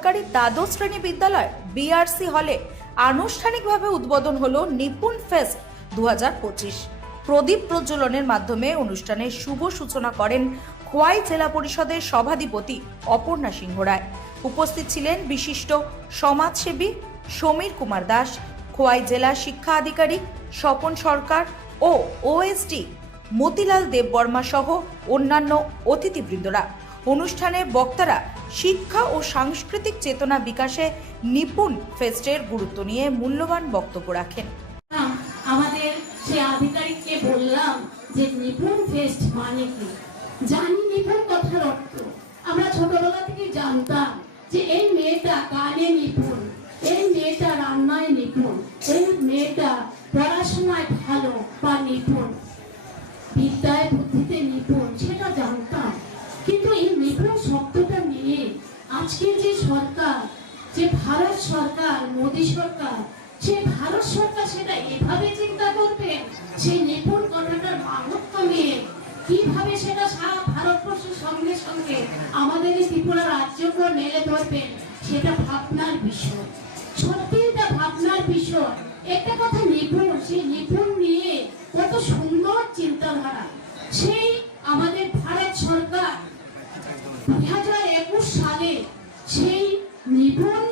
সরকারি দ্বাদশ শ্রেণি বিদ্যালয় বিআরসি হলে আনুষ্ঠানিকভাবে উদ্বোধন হল নিপুণ ফেস্ট দু প্রদীপ প্রজ্বলনের মাধ্যমে অনুষ্ঠানের শুভ সূচনা করেন খোয়াই জেলা পরিষদের সভাধিপতি অপর্ণা সিংহ রায়। উপস্থিত ছিলেন বিশিষ্ট সমাজসেবী সমীর কুমার দাস, খোয়াই জেলা শিক্ষা আধিকারিক স্বপন সরকার ও ওএসডি মতিলাল দেববর্মা সহ অন্যান্য অতিথিবৃন্দরা। অনুষ্ঠানে বক্তারা শিক্ষা ও সাংস্কৃতিক চেতনা বিকাশে নিপুণ ফেস্টের গুরুত্ব নিয়ে মূল্যবান বক্তব্য রাখেন। আমাদের সে আধিকারিককে বললাম যে নিপুণ ফেস্ট মানে কি? জানি নিপুণ কথার অর্থ। আমরা ছোটবেলা থেকে জানতাম যে এই মেয়েটা গানে নিপুণ, এই মেয়েটা রান্নায় নিপুণ, এই মেয়েটা পড়াশোনায় ভালো বা নিপুণ। বিদ্যায় আজকের যে সরকার, যে ভারত সরকার, মোদী সরকার সে ভারত সরকার সেটা এভাবে চিন্তা করবেন সেই নিপুণ কথাটার মাহাত্ম নিয়ে কীভাবে সেটা সারা ভারতবর্ষের সঙ্গে সঙ্গে আমাদের এই ত্রিপুরা রাজ্যকে মেলে ধরবেন সেটা ভাবনার বিষয়। সত্যি এটা ভাবনার বিষয়। একটা কথা নিপুণ, সেই নিপুণ নিয়ে কত সুন্দর চিন্তাধারা। সেই আমাদের ভারত সরকার, দুই হাজার একুশ সালে সেই নিপুণ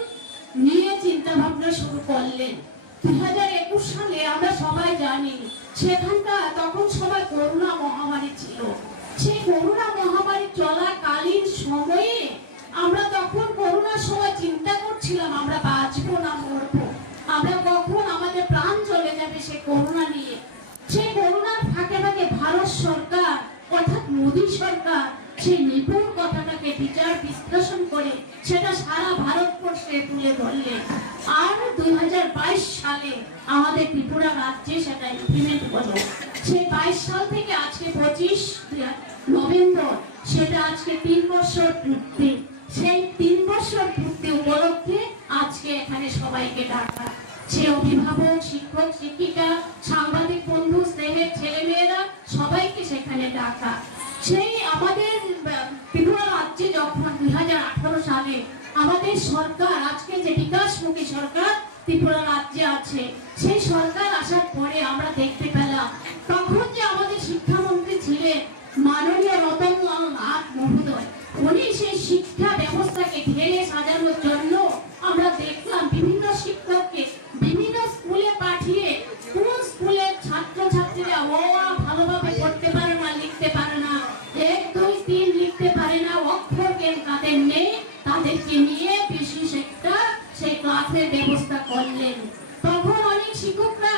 নিয়ে চিন্তা ভাবনা শুরু করলেন। দুই হাজার একুশ সালে আমরা সবাই জানি, সেখানকার তখন সবাই করোনা মহামারী ছিল। সেই করোনা মহামারী চলাকালীন সময়ে আমরা তখন করোনার সময় চিন্তা করছিলাম, আমরা বাঁচবো না, মরবো। আমরা কখন আমাদের প্রাণ চলে যাবে সে করোনা নিয়ে। সেই করোনার ফাঁকে ফাঁকে ভারত সরকার, অর্থাৎ মোদী সরকার, সেই নিপুণ কথাটাকে বিচার বিশ্লেষণ করে সেটা সারা ভারতবর্ষে তুলে ধরলেন আর দুই সালে আমাদের ত্রিপুরা রাজ্যে সেটা ইমপ্লিমেন্ট হলো। সেই বাইশ সাল থেকে আজকে পঁচিশ নভেম্বর, সেটা আজকে তিন বছর পূর্তি। সেই তিন বছর পূর্তি উপলক্ষে আজকে এখানে সবাইকে ডাকা। সে অভিভাবক, শিক্ষক, শিক্ষিকা, সাংবাদিক বন্ধু, স্নেহের ছেলেমেয়েরা সবাইকে সেখানে ডাকা। সেই আমাদের সালে। আমাদের সরকার, আজকে যে বিকাশমুখী সরকার ত্রিপুরা রাজ্যে আছে, সেই সরকার আসার পরে আমরা দেখতে পেলাম, তখন যে আমাদের শিক্ষামন্ত্রী ছিলেন মাননীয় রতনলাল নাথ মহোদয়, উনি সেই শিক্ষা ব্যবস্থাকে ঢেলে সাজানোর জন্য ক্লাসের ব্যবস্থা করলেন। তখন অনেক শিক্ষকরা